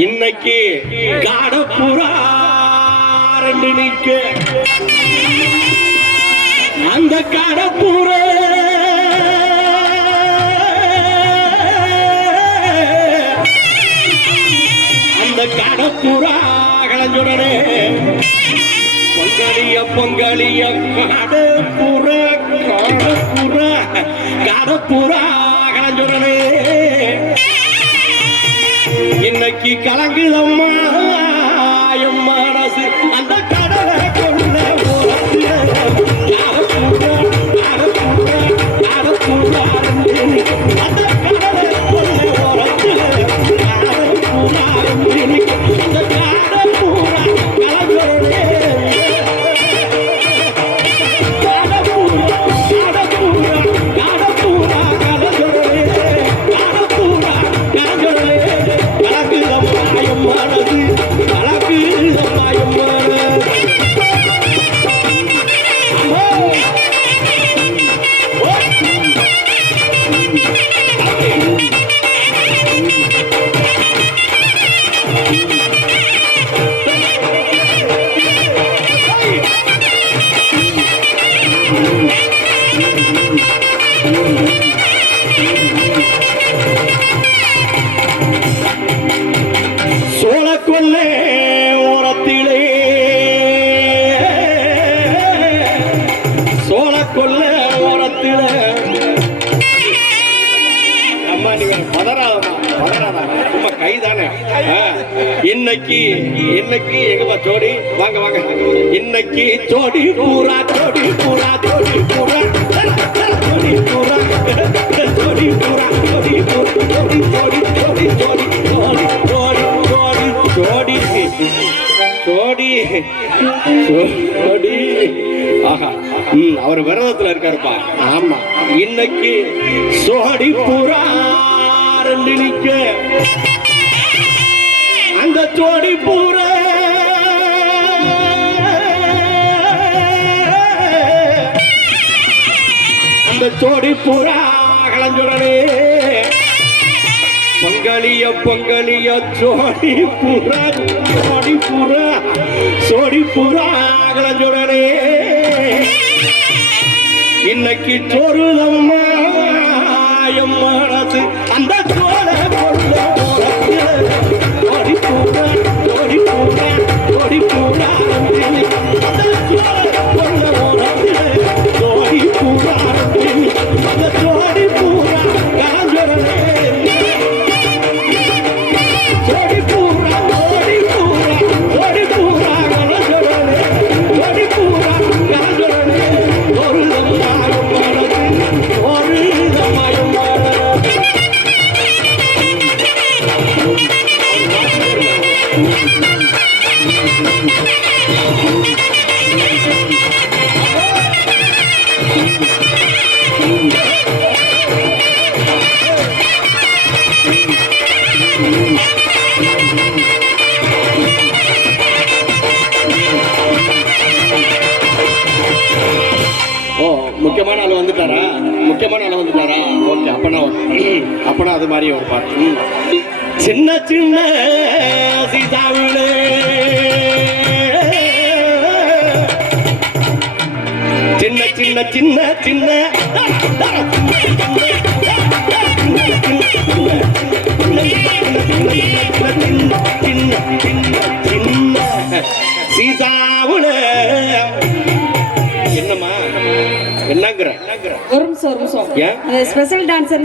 இன்னைக்கு காடப்புறா ரெண்டு நிக்க. அந்த காடப்புற அந்த காடப்புறா கலஞ்சுடனே பொங்கலிய பொங்கலிய காடப்புற காடப்புற காடப்புறா கலஞ்சுடனே இன்னைக்கு கலங்குதம்மா. இன்னைக்கு இன்னைக்கு எங்கப்பா ஜோடி? வாங்க வாங்க. இன்னைக்கு ஜோடி பூரா ஜோடி பூரா ஜோடி பூரா. ஜோடி பூரா. ஜோடி பூரா. ஜோடி பூரா. ஜோடி ஜோடி ஜோடி ஜோடி ஜோடி ஜோடி ஜோடி ஜோடி. ஜோடி ஜோடி. ஆஹா. அவர் விரதத்துல இருக்காருப்பா. ஆமா. இன்னைக்கு சோடி புறா ரெண்டு நிக்க. அந்த ஜோடி பூர அந்த ஜோடி பூரா கலஞ்சுடனே பொங்கலிய பொங்கலிய ஜோடி பூரா ஜோடி பூரா சோடி பூரா கலஞ்சுடனே இன்னைக்கு சோறுதம்மா என் மனசு அந்த சோழ பொருளோ ஆள் வந்துட்டாரா? முக்கியமான ஆள் வந்துட்டாரா? ஓகே அப்பனா அப்பனா அது மாதிரி ஒரு பாட்டு. சின்ன சின்ன சீதாவிலே. சின்ன சின்ன சின்ன சின்ன சின்ன. ஒரு நிமிஷம் ஸ்பெஷல்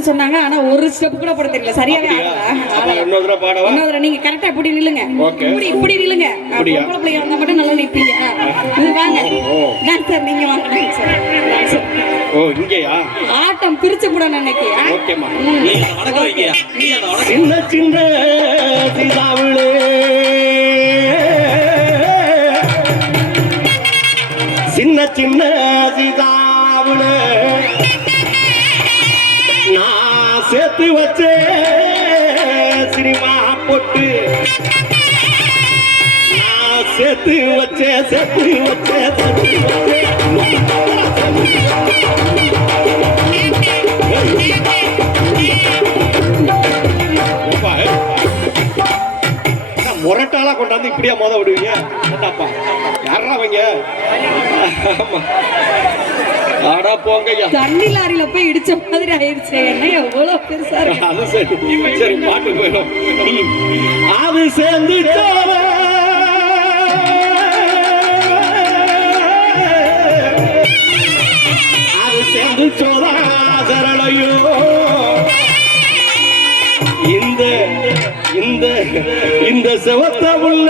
சொன்னாங்க ஆனா ஒரு ஸ்டெப் கூட போட தெரியல. சரியாவே அப்படியா? அப்ப ஆடல இன்னொரு தடவை பாடவா? இன்னொரு தடவை நீங்க கரெக்டா இப்படி நில்லுங்க. Okay. இப்படி இப்படி நில்லுங்க. அப்படியா? பொம்பளை பிள்ளைங்க வந்தா மட்டும் நல்லா நிப்பீங்க. இது வாங்க. ஓ. டான்சர் நீங்க வாங்க. டான்சர் டான்சர் ஓ இங்கேயா? ஆட்டம் பிரிச்சு கூட நினைக்கி ஓகேம்மா. வணக்கம் வைக்கியா? நீ அந்த வணக்கம் சின்ன சின்ன சீதாவிலே சின்ன சின்ன சீதாவிலே சேர்த்து வச்சே சேர்த்து வச்சே சேர்த்து கொண்டாந்து இப்படியா மோத விடுவீங்க? என்னப்பா? வர்றவங்க. ஆடா போங்கய்யா. தண்ணி லாரியில போய் இடிச்ச மாதிரி ஆயிடுச்சு. என்ன எவ்வளவு பெருசா இருக்கு? அது சரி. சரி பாட்டு போயிடும். அது சேர்ந்து அது சேர்ந்து சோதா இந்த இந்த இந்த செவத்த உள்ள.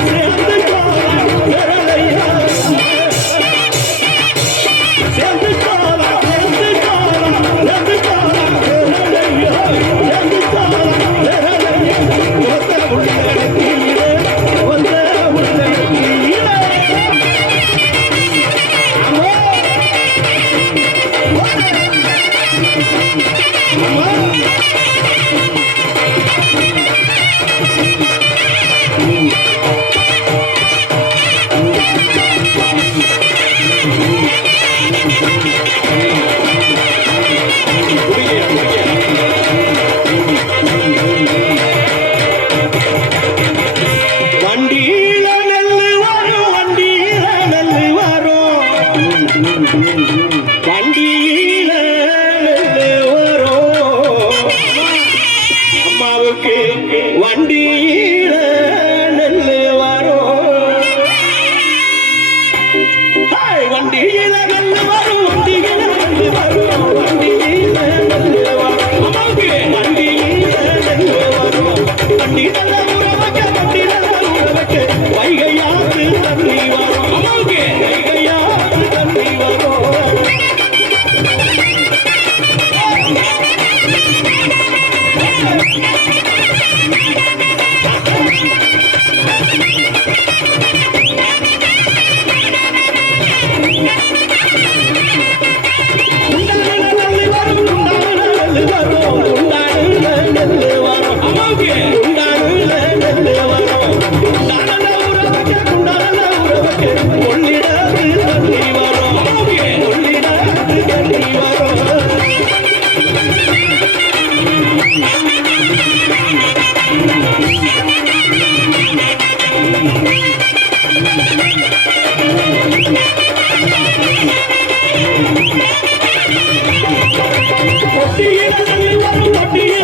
你。ಕೊಟ್ಟಿಗೆ ಕೊಟ್ಟಿಗೆ